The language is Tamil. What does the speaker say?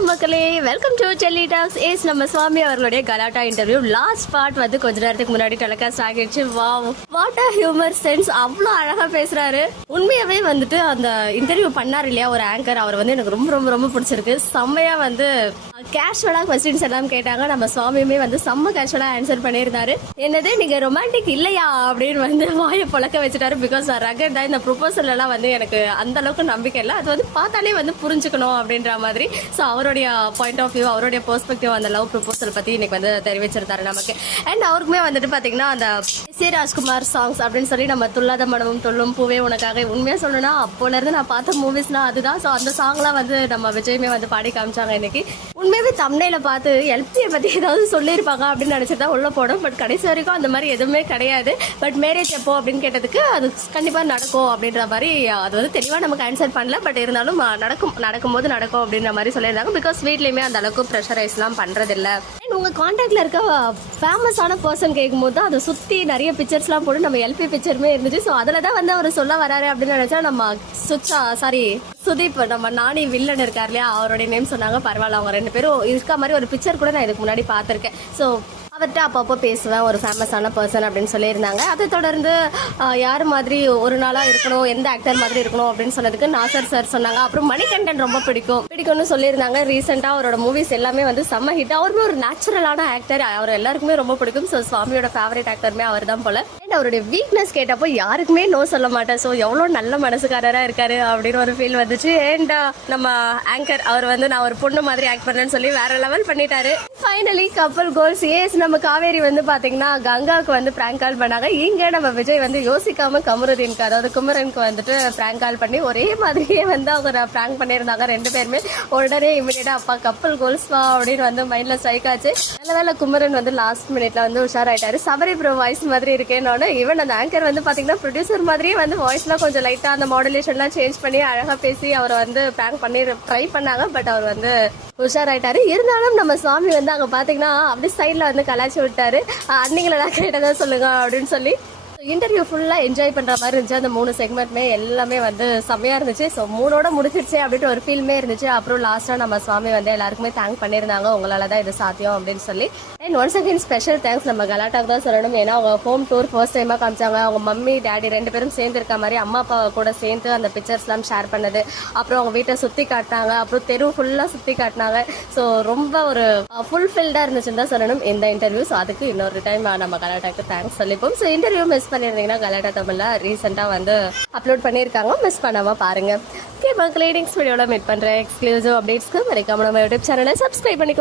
வணக்கம் மக்களே welcome to Chelli talks as நம்ம சுவாமி அவர்களுடைய கலாட்டா இன்டர்வியூ லாஸ்ட் பார்ட் வந்து கொஞ்ச நேரத்துக்கு முன்னாடி டெலகாஸ்ட் ஆகிடுச்சு. வா வாட் அ ஹியூமர் சென்ஸ் அவ்வளோ அழகாக பேசுறாரு. உண்மையாவே வந்துட்டு அந்த இன்டர்வியூ பண்ணார் இல்லையா ஒரு ஆங்கர் அவர் வந்து எனக்கு ரொம்ப ரொம்ப ரொம்ப பிடிச்சிருக்கு. செம்மையா வந்து கேஷுவலாக கொஸ்டின்ஸ் எல்லாம் கேட்டாங்க. நம்ம சுவாமியுமே வந்து செம்ம கேஷுவலாக ஆன்சர் பண்ணியிருந்தாரு. என்னது நீங்கள் ரொமான்டிக் இல்லையா? அப்படின்னு வந்து வாயை பழக்க வச்சுட்டாரு. பிகாஸ் ரகட் தான். இந்த ப்ரொபோசல் வந்து எனக்கு அந்த அளவுக்கு நம்பிக்கை இல்லை. அது வந்து பார்த்தாலே வந்து புரிஞ்சுக்கணும் அப்படின்ற மாதிரி. ஸோ அவருடைய பாயிண்ட் ஆஃப் வியூ அவருடைய பெர்ஸ்பெக்டிவ் அந்த லவ் ப்ரொபோசல் பற்றி இன்னைக்கு வந்து தெரிவிச்சிருந்தாரு நமக்கு. அண்ட் அவருக்குமே வந்துட்டு பார்த்தீங்கன்னா அந்த சி ராஜ்குமார் சாங்ஸ் அப்படின்னு சொல்லி நம்ம துல்லாத மனமும் தொல்லும் பூவே உனக்காக. உண்மையாக சொல்லணும்னா அப்போல இருந்து நான் பார்த்த மூவிஸ்னா அதுதான். ஸோ அந்த சாங்லாம் வந்து நம்ம விஜயுமே வந்து பாடி காமிச்சாங்க இன்னைக்கு. உண்மையாகவே தமிழையில பார்த்து எல்பியை பற்றி ஏதாவது சொல்லியிருப்பாங்க அப்படின்னு நினச்சிட்டு தான் உள்ள போடும் பட் கடைசி வரைக்கும் அந்த மாதிரி எதுவுமே கிடையாது. பட் மேரேஜ் எப்போ அப்படின்னு கேட்டதுக்கு அது கண்டிப்பாக நடக்கும் அப்படின்ற மாதிரி அது வந்து தெளிவாக நமக்கு ஆன்சர் பண்ணல. பட் இருந்தாலும் நடக்கும் நடக்கும்போது நடக்கும் அப்படின்ற மாதிரி சொல்லியிருந்தாங்க. பிகாஸ் வீட்லேயுமே அந்த அளவுக்கு ப்ரெஷரைஸ்லாம் பண்ணுறதில்ல உங்கள் And உங்க இருக்க ஃபேமஸான பர்சன் கேட்கும்போது தான் அதை சுத்தி நிறைய பிக்சர்ஸ்லாம் போட்டு நம்ம எல்பி பிக்சருமே இருந்துச்சு. ஸோ அதில் தான் வந்து அவர் சொல்ல வராரு அப்படின்னு நினைச்சா நம்ம சுச்சா சாரி சுதீப் நம்ம நானி வில்லன் இருக்கார் இல்லையா அவருடைய நேம் சொன்னாங்க. பரவாயில்ல அவங்க ரெண்டு பேரும் இருக்க மாதிரி ஒரு பிக்சர் கூட நான் இதுக்கு முன்னாடி பார்த்துருக்கேன். ஸோ அவர்கிட்ட அப்பப்போ பேசுவேன் ஒரு ஃபேமஸான பர்சன் அப்படின்னு சொல்லியிருந்தாங்க. அதை தொடர்ந்து யார் மாதிரி ஒரு நாளாக இருக்கணும் எந்த ஆக்டர் மாதிரி இருக்கணும் அப்படின்னு சொன்னதுக்கு நாசர் சார் சொன்னாங்க. அப்புறம் மணிகண்டன் ரொம்ப பிடிக்கும். பிடிக்கும்னு சொல்லியிருந்தாங்க. ரீசெண்டாக அவரோட மூவிஸ் எல்லாமே வந்து செம்ம ஹிட் அவருமே ஒரு நேச்சுரலான ஆக்டர் அவர் எல்லாருக்குமே ரொம்ப பிடிக்கும். ஸோ சுவாமியோட ஃபேவரட் ஆக்டருமே அவர் தான் போல. அவருடைய வீக்னஸ் கேட்டப்போ யாருக்குமே நோ சொல்ல மாட்டேன். ஸோ எவ்வளோ நல்ல மனசுக்காரராக இருக்காரு அப்படின்னு ஒரு ஃபீல் வந்துச்சு. அண்ட் நம்ம ஆங்கர் அவர் வந்து நான் ஒரு பொண்ணு மாதிரி ஆக்ட் பண்ணேன்னு சொல்லி வேற லெவல் பண்ணிட்டாரு. ஃபைனலி கப்பல் கோல்ஸ் ஏஸ் நம்ம காவேரி வந்து பார்த்தீங்கன்னா கங்காவுக்கு வந்து பிராங்க் கால் பண்ணாங்க. இங்கே நம்ம விஜய் வந்து யோசிக்காம கமருதீனுக்கு அதாவது குமரனுக்கு வந்துட்டு பிராங்க் கால் பண்ணி ஒரே மாதிரியே வந்து அவங்க பிராங்க் பண்ணியிருந்தாங்க ரெண்டு பேருமே. உடனே இமீடியட்டாக அப்பா கப்பல் கோல்ஸ் வா அப்படின்னு வந்து மைண்ட்ல ஸ்ட்ரைக் ஆச்சு. நல்ல வேலை குமரன் வந்து லாஸ்ட் மினிட்ல வந்து உஷாராயிட்டாரு. சபரி ப்ரோ வாய்ஸ் மாதிரி இருக்கேன்னு ஈவன் அந்த ஆங்கர் வந்து பாத்தீங்கன்னா ப்ரொடியூசர் மாதிரியே வந்து வாய்ஸ்லாம் கொஞ்சம் லைட்டா அந்த மாடுலேஷன்லாம் சேஞ்ச் பண்ணி அழகா பேசி அவரை வந்து பேங்க் பண்ணி ட்ரை பண்ணாங்க. பட் அவர் வந்து உஷாராயிட்டாரு. இருந்தாலும் நம்ம சுவாமி வந்து அங்க பாத்தீங்கன்னா அப்படியே சைட்ல வந்து கலாச்சி விட்டாரு. நான் கேட்டதா சொல்லுங்க அப்படின்னு சொல்லி இன்டர்வியூ ஃபுல்லா என்ஜாய் பண்ற மாதிரி இருந்துச்சு. அந்த மூணு செக்மெண்ட்மே எல்லாமே வந்து செம்மையா இருந்துச்சு. ஸோ மூணோட முடிச்சிருச்சு அப்படின்ட்டு ஒரு ஃபீல்மே இருந்துச்சு. அப்புறம் லாஸ்டா நம்ம சுவாமி வந்து எல்லாருக்குமே தேங்க் பண்ணியிருந்தாங்க. உங்களால தான் இது சாத்தியம் அப்படின்னு சொல்லி. And once again special thanks நம்ம கலாட்டாக்கு தான் சொல்லணும். ஏன்னா அவங்க ஹோம் டூர் ஃபர்ஸ்ட் டைமா காமிச்சாங்க. அவங்க மம்மி டேடி ரெண்டு பேரும் சேர்ந்து இருக்க மாதிரி அம்மா அப்பா கூட சேர்ந்து அந்த பிக்சர்ஸ்லாம் ஷேர் பண்ணது. அப்புறம் அவங்க வீட்டை சுத்தி காட்டினாங்க. அப்புறம் தெரு ஃபுல்லா சுத்தி காட்டினாங்க. ஸோ ரொம்ப ஒரு ஃபுல்ஃபில்டா இருந்துச்சுன்னு தான் சொல்லணும். இந்த இன்டர்வியூ ஸோ அதுக்கு இன்னொரு டைம் நம்ம கலாட்டாக்கு தேங்க்ஸ் சொல்லிப்போம். ஸோ இன்டர்வியூ மிஸ் பண்ணியிருந்தீங்கன்னா கலாட்டா தமிழில் ரீசெண்டாக வந்து அப்லோட் பண்ணியிருக்காங்க. மிஸ் பண்ணாமல் பாருங்க. ஓகே மக்கள் நெக்ஸ்ட் வீடியோவில் மீட் பண்ணுறேன் எக்ஸ்க்ளூசிவ் அப்டேட்ஸ்க்கு மறைக்காம நம்ம யூடியூப் சேனலை சப்ஸ்கிரைப் பண்ணிக்கோ